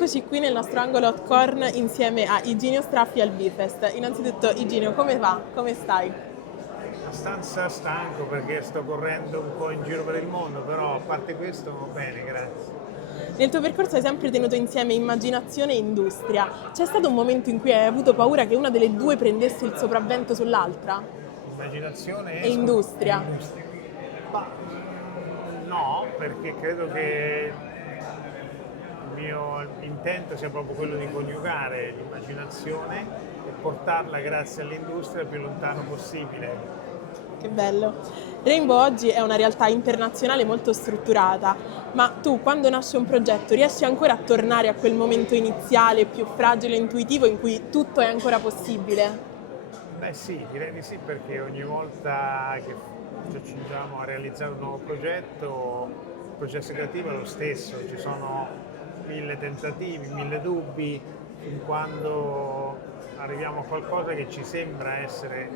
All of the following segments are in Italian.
Eccoci qui nel nostro angolo hot corn insieme a Iginio Straffi al Bifest. Innanzitutto, Iginio, come va? Come stai? Abbastanza stanco perché sto correndo un po' in giro per il mondo, però a parte questo va bene, grazie. Nel tuo percorso hai sempre tenuto insieme immaginazione e industria. C'è stato un momento in cui hai avuto paura che una delle due prendesse il sopravvento sull'altra? Immaginazione E industria. industria. Ma no, perché credo che il mio intento sia proprio quello di coniugare l'immaginazione e portarla grazie all'industria il più lontano possibile. Che bello. Rainbow oggi è una realtà internazionale molto strutturata, ma tu quando nasce un progetto riesci ancora a tornare a quel momento iniziale più fragile e intuitivo in cui tutto è ancora possibile? Beh sì, direi di sì, perché ogni volta che ci accingiamo a realizzare un nuovo progetto, il processo creativo è lo stesso, ci sono mille tentativi, mille dubbi, fin quando arriviamo a qualcosa che ci sembra essere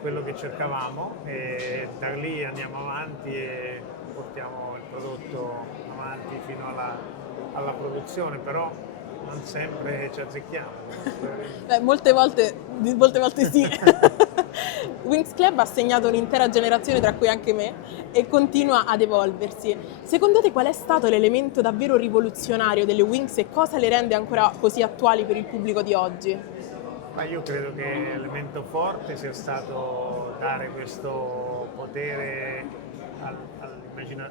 quello che cercavamo e da lì andiamo avanti e portiamo il prodotto avanti fino alla produzione, però non sempre ci azzecchiamo. Beh, molte volte sì. Wings Club ha segnato un'intera generazione, tra cui anche me, e continua ad evolversi. Secondo te qual è stato l'elemento davvero rivoluzionario delle Wings e cosa le rende ancora così attuali per il pubblico di oggi? Ma io credo che l'elemento forte sia stato dare questo potere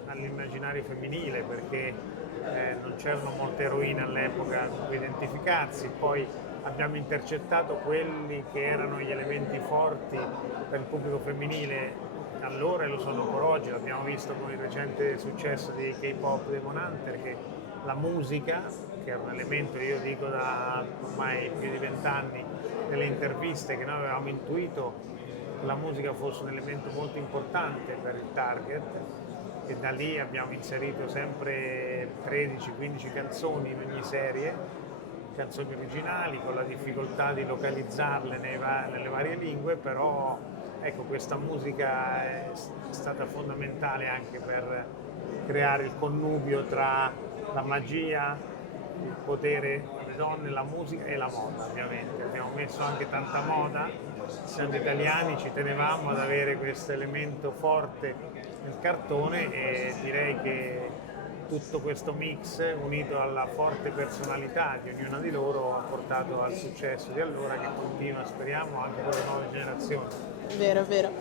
all'immaginario femminile, perché non c'erano molte eroine all'epoca con cui identificarsi, poi abbiamo intercettato quelli che erano gli elementi forti per il pubblico femminile allora e lo sono ancora oggi, l'abbiamo visto con il recente successo di K-pop Demon Hunter, che la musica, che è un elemento che io dico da ormai più di 20 anni nelle interviste, che noi avevamo intuito che la musica fosse un elemento molto importante per il target, e da lì abbiamo inserito sempre 13-15 canzoni in ogni serie, canzoni originali con la difficoltà di localizzarle nelle varie lingue, però ecco, questa musica è stata fondamentale anche per creare il connubio tra la magia, il potere delle donne, la musica e la moda, ovviamente. Abbiamo messo anche tanta moda, essendo italiani ci tenevamo ad avere questo elemento forte nel cartone e direi che tutto questo mix unito alla forte personalità di ognuna di loro ha portato al successo di allora, che continua, speriamo, anche con le nuove generazioni. Vero, vero.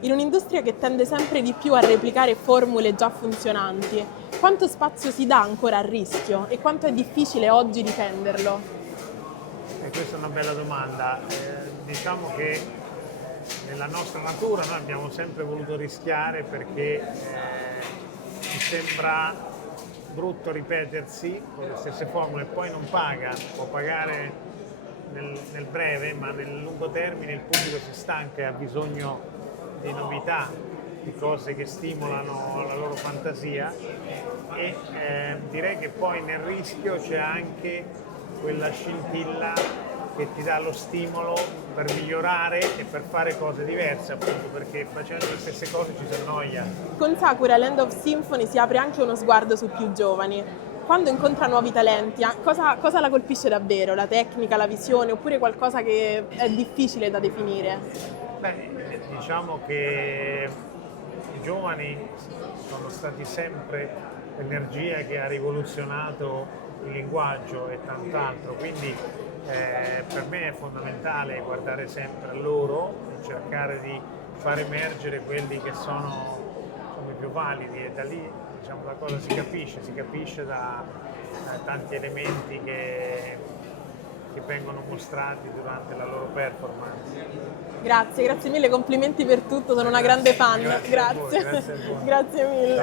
In un'industria che tende sempre di più a replicare formule già funzionanti, quanto spazio si dà ancora al rischio e quanto è difficile oggi difenderlo? E questa è una bella domanda. Diciamo che nella nostra natura noi abbiamo sempre voluto rischiare perché ci sembra brutto ripetersi con le stesse formule, poi non paga, può pagare nel breve, ma nel lungo termine il pubblico si stanca e ha bisogno di novità, di cose che stimolano la loro fantasia e direi che poi nel rischio c'è anche quella scintilla che ti dà lo stimolo per migliorare e per fare cose diverse, appunto perché facendo le stesse cose ci si annoia. Con Sakura Land of Symphony si apre anche uno sguardo su più giovani. Quando incontra nuovi talenti, cosa la colpisce davvero? La tecnica, la visione oppure qualcosa che è difficile da definire? Beh, diciamo che i giovani sono stati sempre l'energia che ha rivoluzionato il linguaggio e tant'altro, quindi per me è fondamentale guardare sempre a loro e cercare di far emergere quelli che sono i più validi e da lì diciamo, la cosa si capisce da tanti elementi che vengono mostrati durante la loro performance. Grazie mille, complimenti per tutto, sono una grande fan. Grazie a voi, grazie a voi. Grazie mille.